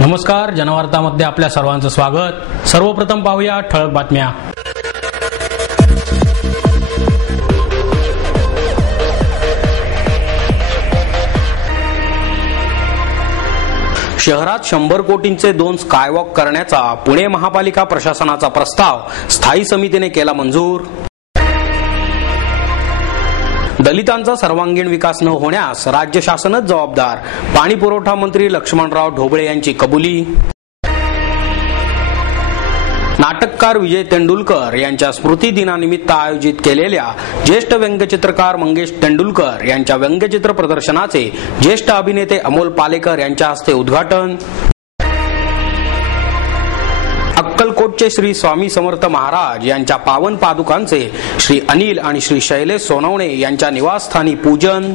नमस्कार, जनवार्तामध्ये आपल्या सर्वांचं स्वागत। सर्वप्रथम पाहूया ठळक बातम्या। शहरात 100 कोटींचे 2 स्कायवॉक करण्याचा पुणे महापालिका प्रशासनाचा प्रस्ताव स्थायी समितीने केला मंजूर। दलितांचा सर्वांगीण विकास न होण्यास राज्य शासनच जबाबदार, पाणी पुरवठा मंत्री लक्ष्मणराव ढोबळे यांची कबुली। नाटककार विजय तेंडुलकर यांच्या स्मृती दिनानिमित्त आयोजित केलेल्या ज्येष्ठ व्यंगचित्रकार मंगेश तेंडुलकर यांच्या व्यंगचित्र प्रदर्शनाचे ज्येष्ठ अभिनेते अमोल पालेकर यांच्या हस्ते उद्घाटन। अक्कलकोटचे श्री स्वामी समर्थ महाराज यांच्या पावन पादुकांचे श्री अनिल आणि श्री शैलेश सोनवणे यांच्या निवासस्थानी पूजन।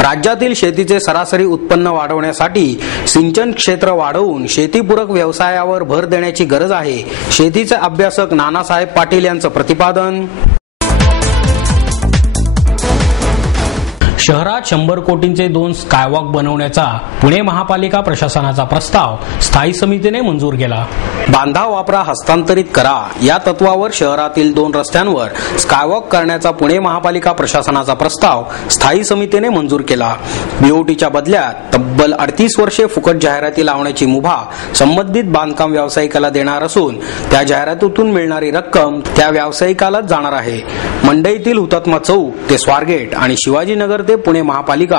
राज्यातील शेतीचे सरासरी उत्पन्न वाढवण्यासाठी सिंचन क्षेत्र वाढवून शेतीपूरक व्यवसायावर भर देण्याची गरज आहे, शेतीचे अभ्यासक नानासाहेब पाटील यांचं प्रतिपादन। शहरात 100 कोटींचे 2 स्कायवॉक बनवण्याचा पुणे महापालिका प्रशासनाचा प्रस्ताव स्थायी समितीने मंजूर केला। बांधा वापरा हस्तांतरित करा या तत्वावर शहरातील 2 रस्त्यांवर स्कायवॉक करण्याचा पुणे महापालिका प्रशासनाचा प्रस्ताव स्थायी समितीने मंजूर केला। बीओटीच्या बदल्यात तब्बल 38 वर्षे फुकट जाहिराती लावण्याची मुभा संबंधित बांधकाम व्यावसायिकाला देणार असून त्या जाहिरातीतून मिळणारी रक्कम त्या व्यावसायिकालाच जाणार आहे। मंडईतील हुतात्मा चौक ते स्वारगेट आणि शिवाजीनगर ते पुणे महापालिका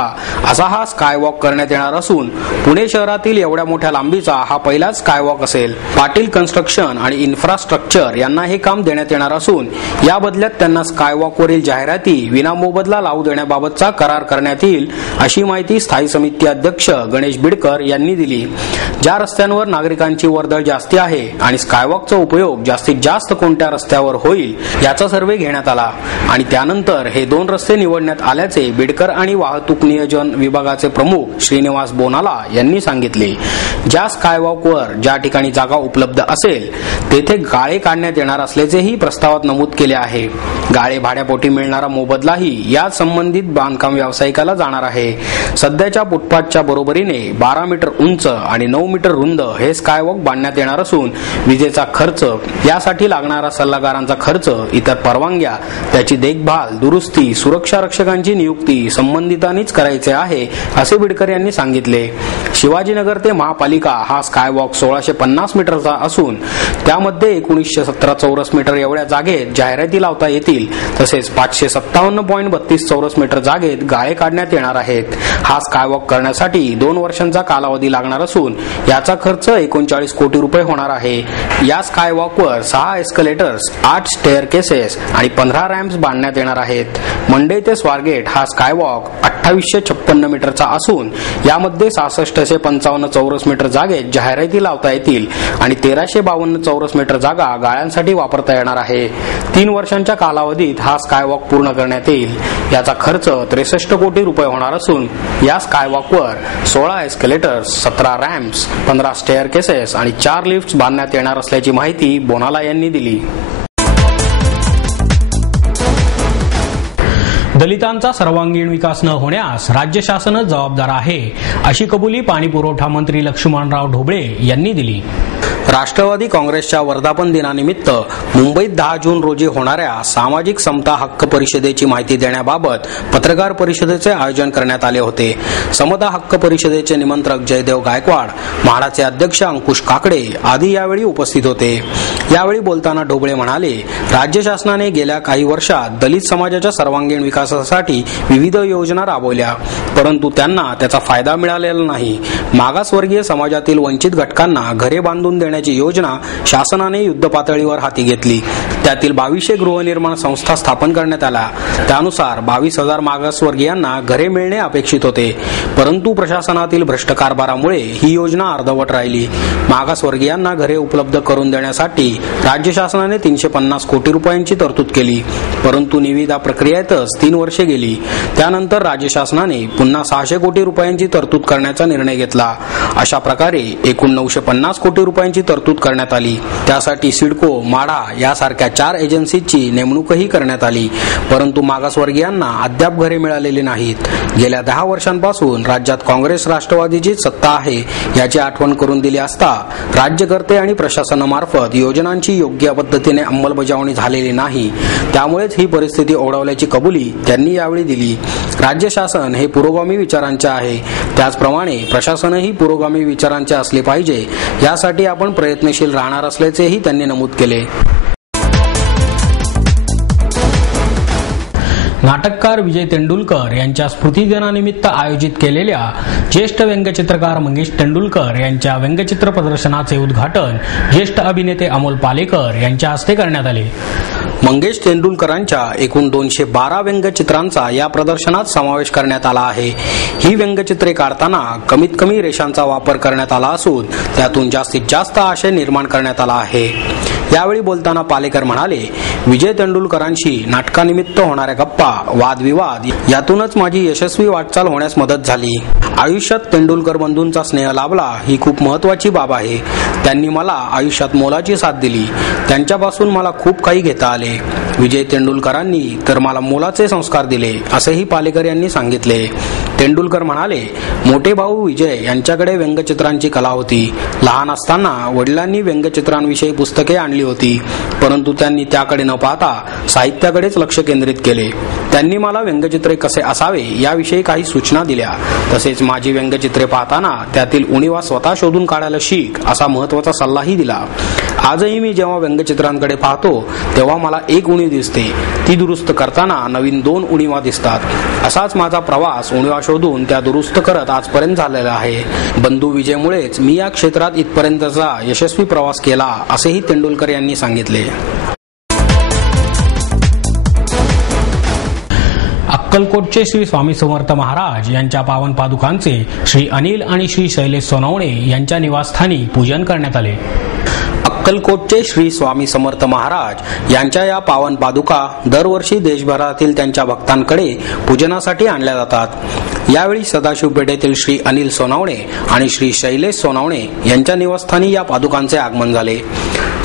असा हा स्कायवॉक करण्यात येणार असून पुणे शहरातील एवढ्या मोठ्या लांबीचा हा पहिलाच स्कायवॉक असेल। पाटील कन्स्ट्रक्शन आणि इन्फ्रास्ट्रक्चर यांना हे काम देण्यात येणार असून या बदल्यात त्यांना स्कायवॉकवरील जाहिराती विनामोबदला लावू देण्याबाबतचा करार करण्यात येईल, अशी माहिती स्थायी समिती अध्यक्ष गणेश बिडकर यांनी दिली। ज्या रस्त्यांवर नागरिकांची वर्दळ जास्ती आहे आणि स्कायवॉकचा उपयोग जास्तीत जास्त कोणत्या रस्त्यावर होईल याचा सर्व्हे घेण्यात आला आणि त्यानंतर हे 2 रस्ते निवडण्यात आल्याचे बिडकर आणि वाहतूक नियोजन विभागाचे प्रमुख श्रीनिवास बोनाला यांनी सांगितले। ज्या स्कायवॉकवर ज्या ठिकाणी जागा उपलब्ध असेल तेथे गाळे काढण्यात येणार असल्याचेही प्रस्तावात नमूद केले आहे। गाळे भाड्यापोटी मिळणारा मोबदलाही या संबंधित बांधकाम व्यावसायिकाला जाणार आहे। सध्याच्या फुटपाथच्या बरोबरीने 12 मीटर उंच आणि 9 मीटर रुंद हे स्कायवॉक बांधण्यात येणार असून विजेचा खर्च, यासाठी लागणारा सल्लागारांचा खर्च, इतर परवानग्या, त्याची देखभाल, दुरुस्ती, सुरक्षा रक्षकांची नियुक्ती संबंधितांनीच करायचे आहे, असे बिडकर यांनी सांगितले। शिवाजीनगर ते महापालिका हा स्कायवॉक 1650 मीटरचा असून त्यामध्ये 1917 चौरस मीटर एवढ्या जागेत जाहिराती लावता येतील, तसेच 557.32 चौरस मीटर जागेत गाळे काढण्यात येणार आहेत। हा स्कायवॉक करण्यासाठी 2 वर्षांचा कालावधी लागणार असून याचा खर्च 39 कोटी रुपये होणार आहे। या स्कायवॉकवर 6 एस्कलेटर्स, 8 स्टेअरकेसेस आणि 15 रॅम्प्स बांधण्यात येणार आहेत। मंडई ते स्वारगेट हा स्कायवॉक 2856 मीटरचा असून यामध्ये 66 ते 55 चौरस मीटर जागेत जाहिराती लावता येतील आणि 1352 चौरस मीटर जागा गाळ्यांसाठी वापरता येणार आहे। 3 वर्षांच्या कालावधीत हा स्कायवॉक पूर्ण करण्यात येईल। याचा खर्च 63 कोटी रुपये होणार असून या स्कायवॉकवर 16 एस्केलेटर्स, 17 रॅम्प्स, 15 स्टेअरकेसेस आणि 4 लिफ्ट्स बांधण्यात येणार असल्याची माहिती बोनाला यांनी दिली। दलितांचा सर्वांगीण विकास न होण्यास राज्य शासनच जबाबदार आहे, अशी कबुली पाणी पुरवठा मंत्री लक्ष्मणराव ढोबळे यांनी दिली। राष्ट्रवादी काँग्रेसच्या वर्धापन दिनानिमित्त मुंबईत 10 जून रोजी होणाऱ्या सामाजिक समता हक्क परिषदेची माहिती देण्याबाबत पत्रकार परिषदेचे आयोजन करण्यात आले होते। समता हक्क परिषदेचे निमंत्रक जयदेव गायकवाड, म्हाडाचे अध्यक्ष अंकुश काकडे आदी यावेळी उपस्थित होते। यावेळी बोलताना ढोबळे म्हणाले, राज्य शासनाने गेल्या काही वर्षात दलित समाजाच्या सर्वांगीण विकासासाठी विविध योजना राबवल्या, परंतु त्यांना त्याचा फायदा मिळालेला नाही। मागासवर्गीय समाजातील वंचित घटकांना घरे बांधून देण्याची योजना शासनाने युद्धपातळीवर हाती घेतली। त्यातील 2200 गृहनिर्माण संस्था स्थापन करण्यात आल्या। त्यानुसार 22,000 मागासवर्गीयांना घरे मिळणे अपेक्षित होते, परंतु प्रशासनातील भ्रष्ट कारभारामुळे ही योजना अर्धवट राहिली। मागासवर्गीयांना घरे उपलब्ध करून देण्यासाठी राज्य शासनाने 350 कोटी रुपयांची तरतूद केली, परंतु निविदा प्रक्रियेतच 3 वर्षे गेली। त्यानंतर राज्य शासनाने पुन्हा 600 कोटी रुपयांची तरतूद करण्याचा निर्णय घेतला। अशा प्रकारे एकूण 950 कोटी रुपयांची तरतूद करण्यात आली। त्यासाठी सिडको, म्हाडा यासारख्या या 4 एजन्सीची नेमणूकही करण्यात आली, परंतु मागासवर्गीयांना अद्याप घरे मिळालेली नाहीत. गेल्या 10 वर्षांपासून राज्यात काँग्रेस राष्ट्रवादीची सत्ता आहे याची आठवण करून दिली असता राज्यकर्ते आणि प्रशासनामार्फत योजनांची योग्य पद्धतीने अंमलबजावणी झालेली नाही. त्यामुळेच ही परिस्थिती ओढवल्याची कबुली त्यांनी यावेळी दिली. राज्य शासन हे पुरोगामी विचारांचे आहे, त्याचप्रमाणे प्रशासनही पुरोगामी विचारांचे असले पाहिजे, यासाठी आपण प्रयत्नशील राहणार असल्याचेही त्यांनी नमूद केले. नाटककार विजय तेंडुलकर यांच्या स्मृतिदिनानिमित्त आयोजित केलेल्या ज्येष्ठ व्यंगचित्रकार मंगेश तेंडुलकर यांच्या व्यंगचित्र प्रदर्शनाचे उद्घाटन ज्येष्ठ अभिनेते अमोल पालेकर यांच्या हस्ते करण्यात आले. मंगेश तेंडुलकरांच्या एकूण 212 व्यंगचित्रांचा या प्रदर्शनात समावेश करण्यात आला आहे. ही व्यंगचित्रे काढताना कमीत कमी रेषांचा वापर करण्यात आला असून त्यातून जास्तीत जास्त आशय निर्माण करण्यात आला आहे. यावेळी बोलताना पालेकर म्हणाले, विजय तेंडुलकरांशी नाटकानिमित्त होणाऱ्या गप्पा, वादविवाद यातूनच माझी यशस्वी वाटचाल होण्यास मदत झाली. आयुष्यात तेंडुलकर बंधूंचा स्नेह लाभला ही खूप महत्वाची बाब आहे. त्यांनी मला आयुष्यात मोलाची साथ दिली. त्यांच्यापासून मला खूप काही घेता आले. विजय तेंडुलकरांनी तर मला मोलाचे संस्कार दिले, असेही पालेकर यांनी सांगितले. तेंडुलकर म्हणाले, मोठे भाऊ विजय यांच्याकडे व्यंगचित्रांची कला होती. लहान असताना वडिलांनी व्यंगचित्रांविषयी पुस्तके आणली होती, परंतु त्यांनी त्याकडे न पाहता साहित्याकडेच लक्ष केंद्रित केले. त्यांनी मला व्यंगचित्रे कसे असावे याविषयी काही सूचना दिल्या. तसेच माझी व्यंगचित्रे पाहताना त्यातील उणीवा स्वतः शोधून काढायला शिक, असा महत्वाचा सल्लाही दिला. आजही मी जेव्हा व्यंगचित्रांकडे पाहतो तेव्हा मला एक उणीव दिसते, ती दुरुस्त करताना नवीन 2 उणीवा दिसतात. असाच माझा प्रवास उणीवा शोधून त्या दुरुस्त करत आजपर्यंत झालेला आहे. बंधू विजयमुळेच मी या क्षेत्रात इथपर्यंतचा यशस्वी प्रवास केला, असेही तेंडुलकर यांनी सांगितले. अक्कलकोटचे श्री स्वामी समर्थ महाराज यांच्या पावन पादुकांचे श्री अनिल आणि श्री शैलेश सोनवणे यांच्या निवासस्थानी पूजन करण्यात आले. अक्कलकोटचे श्री स्वामी समर्थ महाराज यांच्या या पावन पादुका दरवर्षी देशभरातील त्यांच्या भक्तांकडे पूजनासाठी आणल्या जातात. यावेळी सदाशिव पेठेतील श्री अनिल सोनवणे आणि श्री शैलेश सोनवणे यांच्या निवासस्थानी या पादुकांचे आगमन झाले.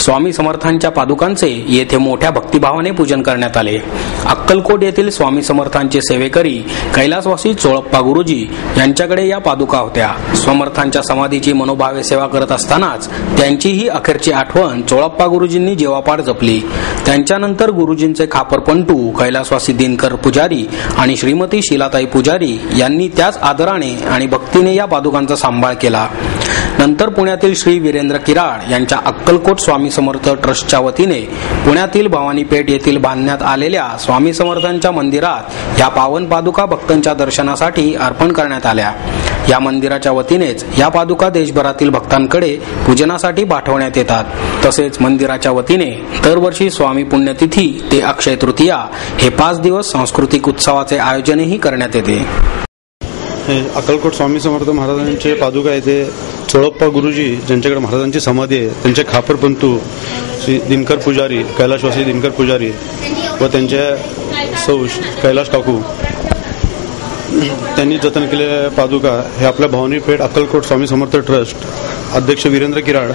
स्वामी समर्थांच्या पादुकांचे येथे मोठ्या भक्तिभावाने पूजन करण्यात आले. अक्कलकोट येथील स्वामी समर्थांचे सेवेकरी कैलासवासी चोळप्पा गुरुजी यांच्याकडे या पादुका होत्या. समर्थांच्या समाधीची मनोभावे सेवा करत असतानाच त्यांची ही अखेरची आठवण चोळप्पा गुरुजींनी जेवापाड जपली. त्यांच्यानंतर गुरुजींचे खापरपंटू कैलासवासी दिनकर पुजारी आणि श्रीमती शिलाताई पुजारी यांनी त्याच आदराने आणि भक्तीने या पादुकांचा सांभाळ केला. नंतर पुण्यातील श्री वीरेंद्र किराड यांच्या अक्कलकोट स्वामी समर्थ ट्रस्टच्या वतीने पुण्यातील भवानी पेठ येथील बांधण्यात आलेल्या स्वामी समर्थांच्या मंदिरात या पावन पादुका भक्तांच्या दर्शनासाठी अर्पण करण्यात आल्या. या मंदिराच्या वतीनेच या पादुका देशभरातील भक्तांकडे पूजनासाठी पाठवण्यात येतात. तसेच मंदिराच्या वतीने दरवर्षी स्वामी पुण्यतिथी ते अक्षय तृतीया हे 5 दिवस सांस्कृतिक उत्सवाचे आयोजनही करण्यात येते. अक्कलकोट स्वामी समर्थ महाराजांचे पादुका येथे चोळप्पा गुरुजी ज्यांच्याकडे महाराजांची समाधी आहे त्यांचे खापरपंतू श्री दिनकर पुजारी कैलासवासी दिनकर पुजारी व त्यांच्या सौ कैलास काकू त्यांनी जतन केलेल्या पादुका हे आपल्या भवानी पेठ अक्कलकोट स्वामी समर्थ ट्रस्ट अध्यक्ष वीरेंद्र किराड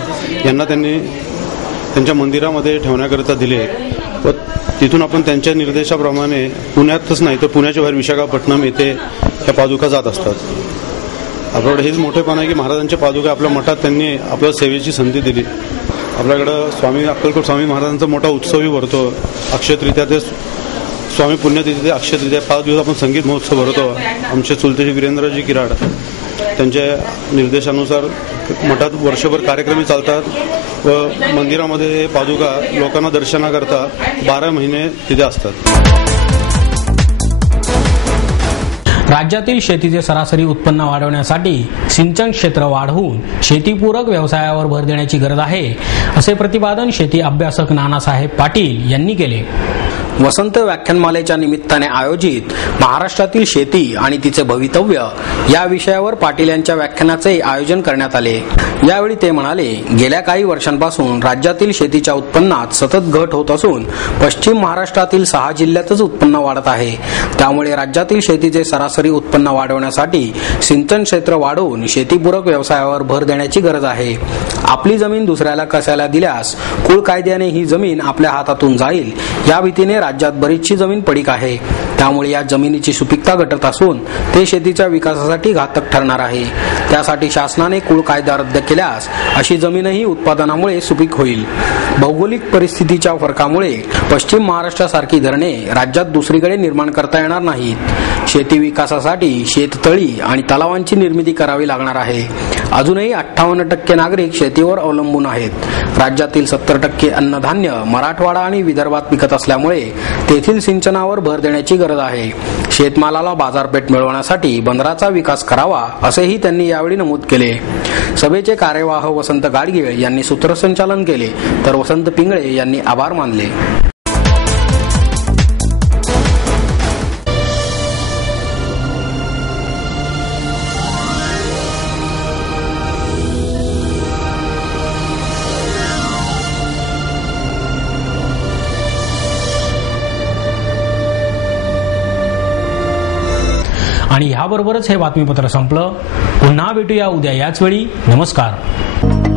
यांना त्यांनी त्यांच्या मंदिरामध्ये ठेवण्याकरिता दिले व तिथून आपण त्यांच्या निर्देशाप्रमाणे पुण्यातच नाही तर पुण्याच्या बाहेर विशाखापट्टणम येथे ह्या पादुका जात असतात. आपल्याकडे हेच मोठेपण आहे की महाराजांच्या पादुका आपल्या मठात त्यांनी आपल्याला सेवेची संधी दिली. आपल्याकडं स्वामी अक्कलकोट स्वामी महाराजांचा मोठा उत्सवही भरतो. अक्षय तृतीया ते स्वामी पुण्यतिथी ते अक्षय तृतीया 5 दिवस आपण संगीत महोत्सव भरतो. आमचे चुलते वीरेंद्रजी किराड त्यांच्या निर्देशानुसार मठात वर्षभर कार्यक्रम चालतात व मंदिरामध्ये पादुका लोकांना दर्शनाकरता 12 महिने तिथे असतात. राज्यातील शेतीचे सरासरी उत्पन्न वाढवण्यासाठी सिंचन क्षेत्र वाढवून शेतीपूरक व्यवसायावर भर देण्याची गरज आहे, असे प्रतिपादन शेती अभ्यासक नानासाहेब पाटील यांनी केले. वसंत व्याख्यानमालेच्या निमित्ताने आयोजित महाराष्ट्रातील शेती आणि तिचे भवितव्य या विषयावर पाटील यांच्या व्याख्यानाचे आयोजन करण्यात आले। यावेळी ते म्हणाले, गेल्या काही वर्षांपासून राज्यातील शेतीच्या उत्पन्नात सतत घट होत असून पश्चिम महाराष्ट्रातील 6 जिल्ह्यातच उत्पन्न वाढत आहे। त्यामुळे राज्यातील शेतीचे सरासरी उत्पन्न वाढवण्यासाठी सिंचन क्षेत्र वाढवून शेतीपूरक व्यवसायावर भर देण्याची गरज आहे। आपली जमीन दुसऱ्याला कशाला दिल्यास कुळ कायद्याने ही जमीन आपल्या हातातून जाईल या भीतीने राज्यात बरीचशी जमीन पडीक आहे। त्यामुळे या जमिनीची सुपीकता घटत असून ते शेतीच्या विकासासाठी घातक ठरणार आहे। त्यासाठी शासनाने कुळ कायदा रद्द केल्यास अशी जमीनही उत्पादनामुळे सुपीक होईल। भौगोलिक परिस्थितीच्या फरकामुळे पश्चिम महाराष्ट्रासारखी धरणे राज्यात दुसरीकडे निर्माण करता येणार नाहीत। शेती विकासासाठी शेततळी आणि तलावांची निर्मिती करावी लागणार आहे। अजूनही 58% नागरिक शेतीवर अवलंबून आहेत। राज्यातील 70% अन्नधान्य मराठवाडा आणि विदर्भात पिकत असल्यामुळे तेथील सिंचनावर भर देण्याची गरज आहे। शेतमालाला बाजारपेठ मिळवण्यासाठी बंदराचा विकास करावा असेही त्यांनी यावेळी नमूद केले। सभेचे कार्यवाह वसंत गाडगीळ यांनी सूत्रसंचालन केले तर वसंत पिंगळे यांनी आभार मानले। आणि ह्याबरोबरच हे बातमीपत्र संपलं। पुन्हा भेटूया उद्या याच वेळी। नमस्कार।